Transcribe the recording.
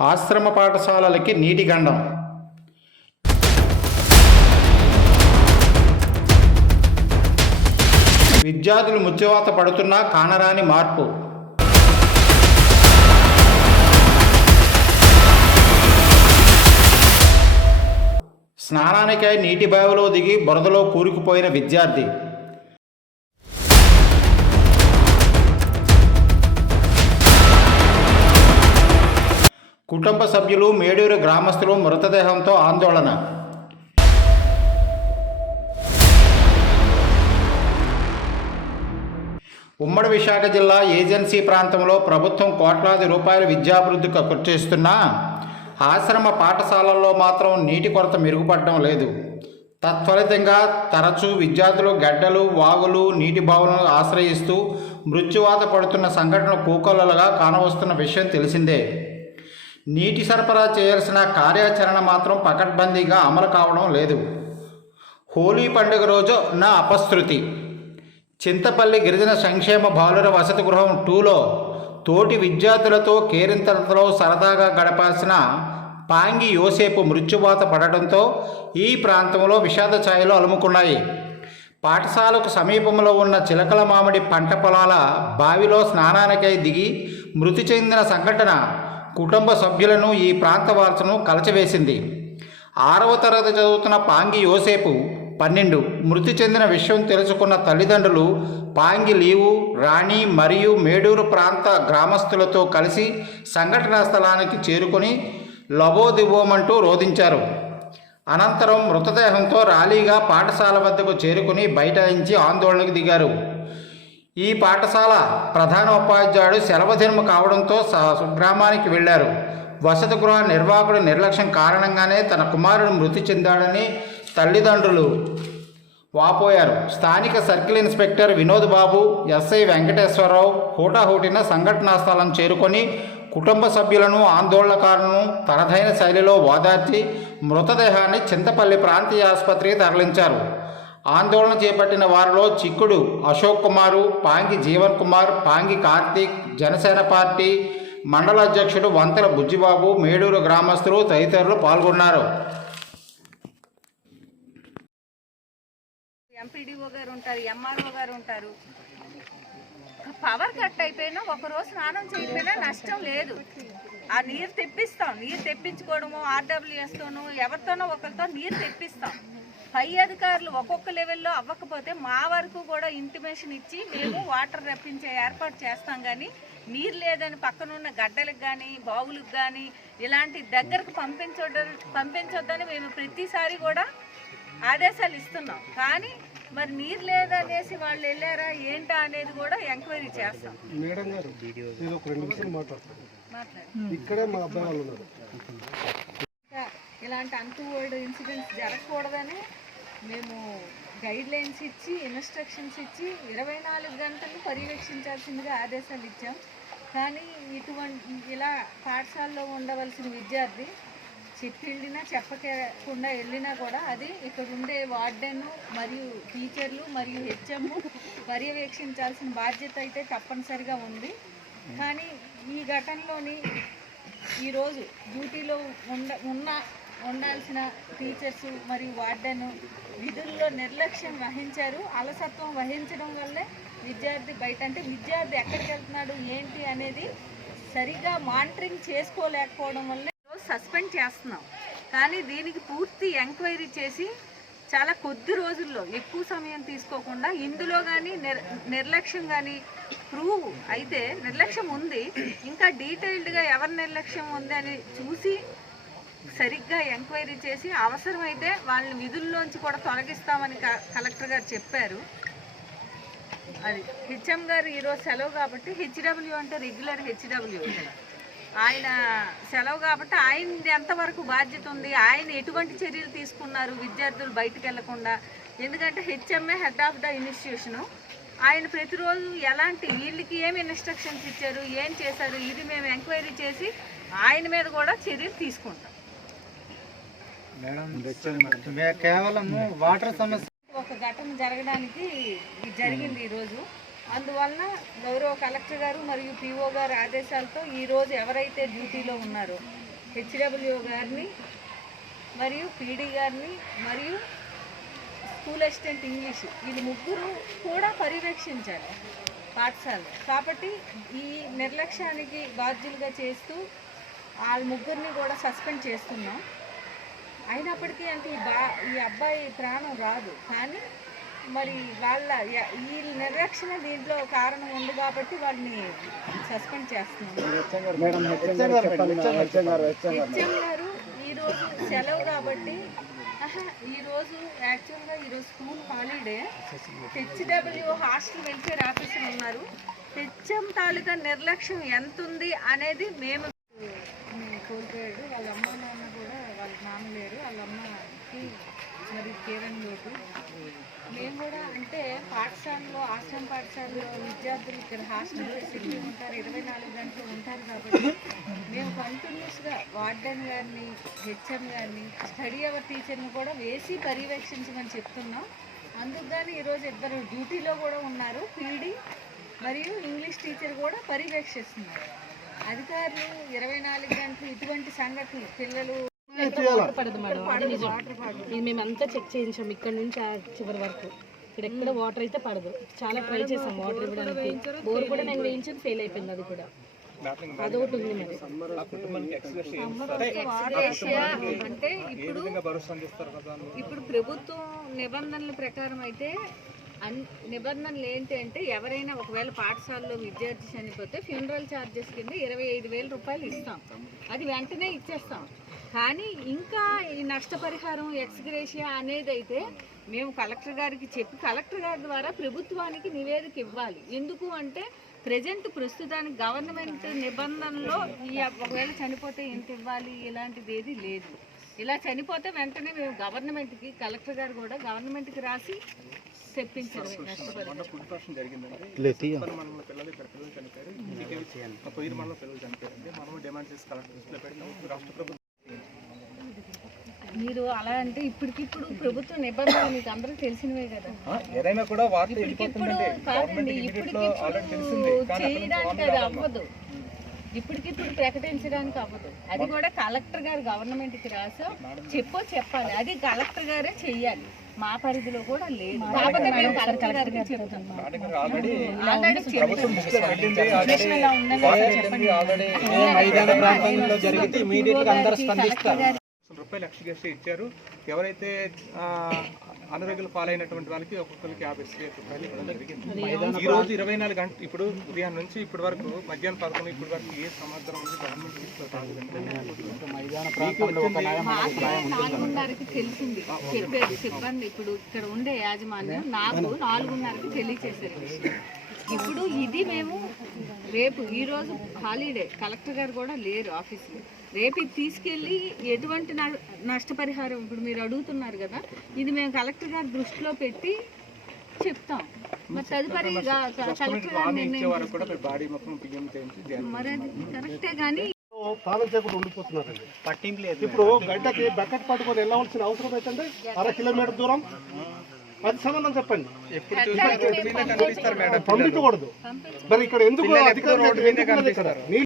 ఆశ్రమ పాఠశాలలకి నీటి గండం. విద్యార్థులు ముత్యవాత పడుతున్నా కానరాని మార్పు. స్నానానికై నీటి బావిలో దిగి బురదలో కూరుకుపోయిన విద్యార్థి. కుటుంబ సభ్యులు మేడూరు గ్రామస్తులు మృతదేహంతో ఆందోళన. ఉమ్మడి విశాఖ జిల్లా ఏజెన్సీ ప్రాంతంలో ప్రభుత్వం కోట్లాది రూపాయల విద్యాభివృద్ధికి ఖర్చు చేస్తున్న ఆశ్రమ పాఠశాలల్లో మాత్రం నీటి కొరత మెరుగుపడడం లేదు. తత్ఫలితంగా తరచూ విద్యార్థులు గడ్డలు వాగులు నీటి బావులను ఆశ్రయిస్తూ మృత్యువాత పడుతున్న సంఘటన కోకొల్లలుగా కానవస్తున్న విషయం తెలిసిందే. నీటి సరఫరా చేయాల్సిన కార్యాచరణ మాత్రం పకడ్బందీగా అమలు కావడం లేదు. హోలీ పండుగ రోజు నా అపశృతి. చింతపల్లి గిరిజన సంక్షేమ బాలుర వసతి గృహం టూలో తోటి విద్యార్థులతో కేరింతలతో సరదాగా గడపాల్సిన పాంగి యోసేపు మృత్యువాత పడటంతో ఈ ప్రాంతంలో విషాద ఛాయలు అలుముకున్నాయి. పాఠశాలకు సమీపంలో ఉన్న చిలకల మామిడి పంట పొలాల బావిలో స్నానానికై దిగి మృతి చెందిన సంఘటన కుటుంబ సభ్యులను ఈ ప్రాంత వార్తను కలచవేసింది. ఆరవ తరగతి చదువుతున్న పాంగి యోసేపు పన్నెండు. మృతి చెందిన విషయం తెలుసుకున్న తల్లిదండ్రులు పాంగి లీవు రాణి మరియు మేడూరు ప్రాంత గ్రామస్తులతో కలిసి సంఘటనా స్థలానికి చేరుకొని లబోదివోమంటూ రోధించారు. అనంతరం మృతదేహంతో ర్యాలీగా పాఠశాల వద్దకు చేరుకుని బైఠాయించి ఆందోళనకు దిగారు. ఈ పాఠశాల ప్రధాన ఉపాధ్యాయుడు సెలవుధర్మ కావడంతో స- గ్రామానికి వెళ్ళారు వసతి గృహ నిర్వాహకుడు నిర్లక్ష్యం కారణంగానే తన కుమారుడు మృతి చెందాడని తల్లిదండ్రులు వాపోయారు. స్థానిక circle inspector Vinod Babu SI Venkateswararao హూటాహూటిన సంఘటనా స్థలం చేరుకొని కుటుంబ సభ్యులను ఆందోళనకారులను తనదైన శైలిలో ఓదార్చి మృతదేహాన్ని చింతపల్లి ప్రాంతీయ ఆసుపత్రికి తరలించారు. ఆందోళన చేపట్టిన వారిలో చిక్కుడు అశోక్ కుమారు పాంగి జీవన్ కుమార్ పాంగి కార్తీక్ జనసేన పార్టీ మండల అధ్యక్షుడు వంతల బుజ్జిబాబు మేడూరు గ్రామస్తులు తదితరులు పాల్గొన్నారు. ఎంపీడీఓ గారు ఉంటారు ఎంఆర్ఓ గారు ఉంటారు. పవర్ కట్ అయిపోయినా ఒక రోజు స్నానం చేయకపోయినా నష్టం లేదు. ఆ నీరు తెప్పిస్తాం. నీరు తెప్పించుకోవడము ఆర్డబ్ల్యూఎస్తోనూ ఎవరితోనో ఒకరితో నీరు తెప్పిస్తాం. పై అధికారులు ఒక్కొక్క లెవెల్లో అవ్వకపోతే మా వరకు కూడా ఇంటిమేషన్ ఇచ్చి మేము వాటర్ రప్పించే ఏర్పాటు చేస్తాం కానీ నీరు లేదని పక్కనున్న గడ్డలకు కానీ బావులకు కానీ ఇలాంటి దగ్గరకు పంపించొద్ద పంపించొద్దని మేము ప్రతిసారి కూడా ఆదేశాలు ఇస్తున్నాం. కానీ మరి నీరు లేదనేసి వాళ్ళు వెళ్ళారా ఏంటా అనేది కూడా ఎంక్వైరీ చేస్తాం. మేడం గారు నేను ఒక రెండు నిమిషాలు మాట్లాడతాను. మాట్లాడు ఇక్కడే మా అబ్బాయి వాళ్ళు ఉన్నారు. ఇంకా ఇలాంటి అన్టువర్డ్ ఇన్సిడెంట్స్ జరగకూడదని మేము గైడ్లైన్స్ ఇచ్చి ఇన్స్ట్రక్షన్స్ ఇచ్చి ఇరవై నాలుగు గంటలు పర్యవేక్షించాల్సిందిగా ఆదేశాలు ఇచ్చాం. కానీ ఇటువంటి ఇలా పాఠశాలలో ఉండవలసిన విద్యార్థి చెప్పి వెళ్ళినా చెప్పకుండా వెళ్ళినా కూడా అది ఇక్కడ ఉండే వార్డెన్ మరియు టీచర్లు మరియు హెచ్ఎం పర్యవేక్షించాల్సిన బాధ్యత అయితే తప్పనిసరిగా ఉంది. కానీ ఈ ఘటనలోని ఈరోజు డ్యూటీలో ఉండ ఉన్న ఉండాల్సిన టీచర్స్ మరియు వార్డెన్ విధుల్లో నిర్లక్ష్యం వహించారు. అలసత్వం వహించడం వల్లే విద్యార్థి బయట అంటే విద్యార్థి ఎక్కడికి వెళ్తున్నాడు ఏంటి అనేది సరిగా మానిటరింగ్ చేసుకోలేకపోవడం వల్లే సస్పెండ్ చేస్తున్నాం. కానీ దీనికి పూర్తి ఎంక్వైరీ చేసి చాలా కొద్ది రోజుల్లో ఎక్కువ సమయం తీసుకోకుండా ఇందులో కానీ నిర్ నిర్లక్ష్యం కానీ ప్రూవ్ అయితే నిర్లక్ష్యం ఉంది. ఇంకా డీటెయిల్డ్గా ఎవరి నిర్లక్ష్యం ఉంది అని చూసి సరిగ్గా ఎంక్వైరీ చేసి అవసరమైతే వాళ్ళని విధుల్లోంచి కూడా తొలగిస్తామని క- కలెక్టర్ గారు చెప్పారు. అది హెచ్ఎం గారు ఈరోజు సెలవు కాబట్టి హెచ్డబ్ల్యూ అంటే రెగ్యులర్ హెచ్డబ్ల్యూ. ఆయన సెలవు కాబట్టి ఆయన ఎంతవరకు బాధ్యత ఉంది? ఆయన ఎటువంటి చర్యలు తీసుకున్నారు? విద్యార్థులు బయటకు వెళ్ళకుండా ఎందుకంటే HMA head of the institution ఆయన ప్రతిరోజు ఎలాంటి వీళ్ళకి ఏమి ఇన్స్ట్రక్షన్స్ ఇచ్చారు? ఏం చేశారు? ఇది మేము ఎంక్వైరీ చేసి ఆయన మీద కూడా చర్యలు తీసుకుంటాం. కేవలము వాటర్ సమస్య ఒక ఘటన జరగడానికి ఇది జరిగింది ఈరోజు. అందువలన గౌరవ కలెక్టర్ గారు మరియు పిఓ గారి ఆదేశాలతో ఈరోజు ఎవరైతే డ్యూటీలో ఉన్నారో హెచ్డబ్ల్యూ గారిని మరియు పీడీ గారిని మరియు స్కూల్ అసిస్టెంట్ ఇంగ్లీష్ వీళ్ళు ముగ్గురు కూడా పర్యవేక్షించాలి పాఠశాల. కాబట్టి ఈ నిర్లక్ష్యానికి బాధ్యులుగా చేస్తూ వాళ్ళ ముగ్గురిని కూడా సస్పెండ్ చేస్తున్నాం. అయినప్పటికీ అంటే ఈ బా ఈ అబ్బాయి ప్రాణం రాదు. కానీ మరి వాళ్ళ ఈ నిర్లక్ష్యం దీంట్లో కారణం ఉంది కాబట్టి వాళ్ళని సస్పెండ్ చేస్తున్నాం హెచ్ఎం గారు ఈరోజు సెలవు కాబట్టి ఆహా, ఈరోజు యాక్చువల్గా ఈరోజు school holiday. HW hostel welfare officer ఉన్నారు. హెచ్ఎం తాలూకా నిర్లక్ష్యం ఎంత ఉంది అనేది మేము కోల్పోయాడు వాళ్ళ అమ్మ నాన్న కూడా వాళ్ళ నాన్న లేరు వాళ్ళ అమ్మకి మరి కేవలం లోటు మేము కూడా అంటే పాఠశాలలో ఆశ్రమ పాఠశాలలో విద్యార్థులు ఇక్కడ హాస్టల్ ఫెసిలిటీ ఉంటారు. ఇరవై నాలుగు గంటలు ఉంటారు కాబట్టి మేము కంటిన్యూస్గా వార్డెన్ గారిని హెచ్ఎం గారిని స్టడీ అవర్ టీచర్ని కూడా వేసి పర్యవేక్షించమని చెప్తున్నాం. అందుకు కానీ ఈరోజు ఇద్దరు డ్యూటీలో కూడా ఉన్నారు. పీడీ మరియు ఇంగ్లీష్ టీచర్ కూడా పర్యవేక్షిస్తున్నారు. అధికారులు ఇరవై నాలుగు గంటలు ఇటువంటి సంఘటనలు పిల్లలు పడదు మేడం. అది నిజం. ఇది మేమంతా చెక్ చేయించాం ఇక్కడ నుంచి ఆ చివరి వరకు. ఇక్కడ ఎక్కడ వాటర్ అయితే పడదు. చాలా ట్రై చేసాం వాటర్ ఇవ్వడానికి. బోర్ కూడా నేను వేయించింది ఫెయిల్ అయిపోయింది అది కూడా. అదొకటి ఉంది మరి. అంటే ఇప్పుడు ఇప్పుడు ప్రభుత్వం నిబంధనల ప్రకారం అయితే అన్ నిబంధనలు ఏంటి అంటే ఎవరైనా ఒకవేళ పాఠశాలలో విద్యార్థి చనిపోతే ఫ్యూనరల్ ఛార్జెస్ కింద ఇరవై ఐదు వేల రూపాయలు ఇస్తాం. అది వెంటనే ఇచ్చేస్తాం. కానీ ఇంకా ఈ నష్టపరిహారం ఎక్స్గ్రేషియా అనేది అయితే మేము కలెక్టర్ గారికి చెప్పి కలెక్టర్ గారి ద్వారా ప్రభుత్వానికి నివేదిక ఇవ్వాలి. ఎందుకు అంటే ప్రజెంట్ ప్రస్తుతానికి గవర్నమెంట్ నిబంధనలో ఈ ఒకవేళ చనిపోతే ఎంత ఇవ్వాలి? ఇలాంటిది ఏది లేదు. ఇలా చనిపోతే వెంటనే మేము గవర్నమెంట్కి కలెక్టర్ గారు కూడా గవర్నమెంట్కి రాసి జరిగిందండి. పిల్లలు ఇక్కడ పిల్లలు చనిపోయారు. ఇంటికి తొమ్మిది మనలో పిల్లలు చనిపోయారండి. మనం డిమాండ్ చేసి కలెక్టర్ దృష్టిలో పెట్టి రాష్ట్ర ప్రభుత్వం మీరు అలా అంటే ఇప్పటికిప్పుడు ప్రభుత్వ నిబంధనలు మీకు అందరికీ తెలిసినవే కదా. ఏదైనా కూడా వార్త ఇప్పటికిప్పుడు కాదండి ఇప్పటికిప్పుడు చేయడానికి అది అవ్వదు. ఇప్పటికిప్పుడు ప్రకటించడానికి అవ్వదు. అది కూడా కలెక్టర్ గారు గవర్నమెంట్కి రాసా చెప్పో చెప్పాలి. అది కలెక్టర్ గారే చెయ్యాలి. మా పరిధిలో కూడా లేదు. కాకపోతే మేము కలెక్టర్ గారికి చెప్తాం. ఆల్రెడీ ఆల్రెడీ ఆల్రెడీ లక్షల ఇచ్చారు. ఎవరైతే అనర్హులు పాలైనటువంటి వాళ్ళకి ఒక్కొక్కరికి యాభై రూపాయలు ఇవ్వడం జరిగింది. ఈ రోజు ఇరవై నాలుగు గంటలు ఇప్పుడు ఉదయం నుంచి ఇప్పటి వరకు మధ్యాహ్నం పదకొండు ఇప్పటి వరకు ఏ సమాచారం ఉంది? గవర్నమెంట్ నాలుగున్నరకి తెలిసింది. చెప్పేది సిబ్బంది ఇప్పుడు ఇక్కడ ఉండే యాజమాన్యం నాకు నాలుగున్నరకి తెలియచేశారు. ఇప్పుడు ఇది మేము రేపు ఈ రోజు హాలిడే కలెక్టర్ గారు కూడా లేరు ఆఫీస్లో. రేపు ఇది తీసుకెళ్ళి ఎటువంటి నష్టపరిహారం ఇప్పుడు మీరు అడుగుతున్నారు కదా ఇది మేము కలెక్టర్ గారి దృష్టిలో పెట్టి చెప్తాం. మరి తదుపరి కలెక్టర్ గారు నిర్ణయం వరకు కూడా మీరు అది కరెక్టే కానీ పాలన చేయకుండా ఉండిపోతున్నారండి పట్టింపు లేదు ఇప్పుడు గంటకి బకెట్ పట్టుకొని వెళ్ళవలసిన అవసరం అయితే అర కిలోమీటర్ దూరం. అది సంబంధం చెప్పండి. పంపించకూడదు. మరి ఇక్కడ ఎందుకు అధికారులు